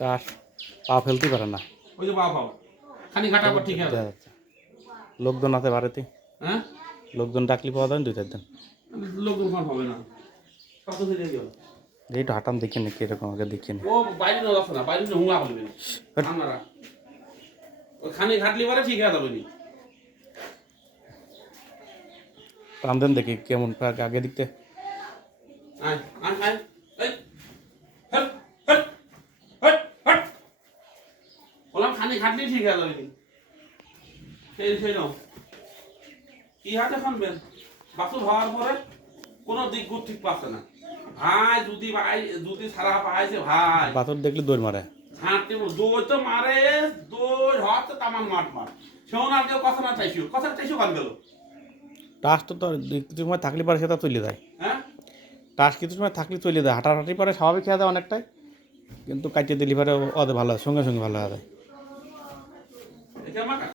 তার পা ফেলতে পারে না। ওই যে বাবা খানি ঘাটা পর ঠিক আছে। লোকজন আছে বাড়িতে, হ্যাঁ লোকজন ডাকলে পাওয়া যায় 2-4 দিন। লোকজন কম হবে না। কত দিতে দিও এইটু হাঁটাম দেখি নি কিরকম আগে দেখি নি। ও বাইরে না যাচ্ছে না, বাইরে হুঙ্গা বলবে আপনারা ওই খানি ঘাটলি পারে ঠিক আছে যাবে নি। টান দেন দেখি কেমন আগে দিকতে। আয় আয় আয় এই হট হট হট হট বললাম খানি ঘাটলি ঠিক আছে যাবে নি। সেই নাও কি হাতে খানবেন বাসু হওয়ার পরে কোনো দিক গুড ঠিক পাচ্ছে না ভাই, যদি সারা পাইছে ভাই পাথর দেখলে দৌড় মারে। হাঁটতে দৌড় তো মারে, দৌড় হওয়ার তো তামান মাঠ সেও না কেউ কথা না চাইছো কান গেল। টাস তো কিছু সময় থাকলে পারে সেটা চলে যায়। হ্যাঁ টাস কিছু সময় থাকলে চলে যায়, হাঁটাহাঁটি পারে স্বাভাবিক খেয়ে যায় অনেকটাই, কিন্তু কাটিয়ে দিলে পারে ওদের ভালো হয়, সঙ্গে সঙ্গে ভালো হয়ে যায়।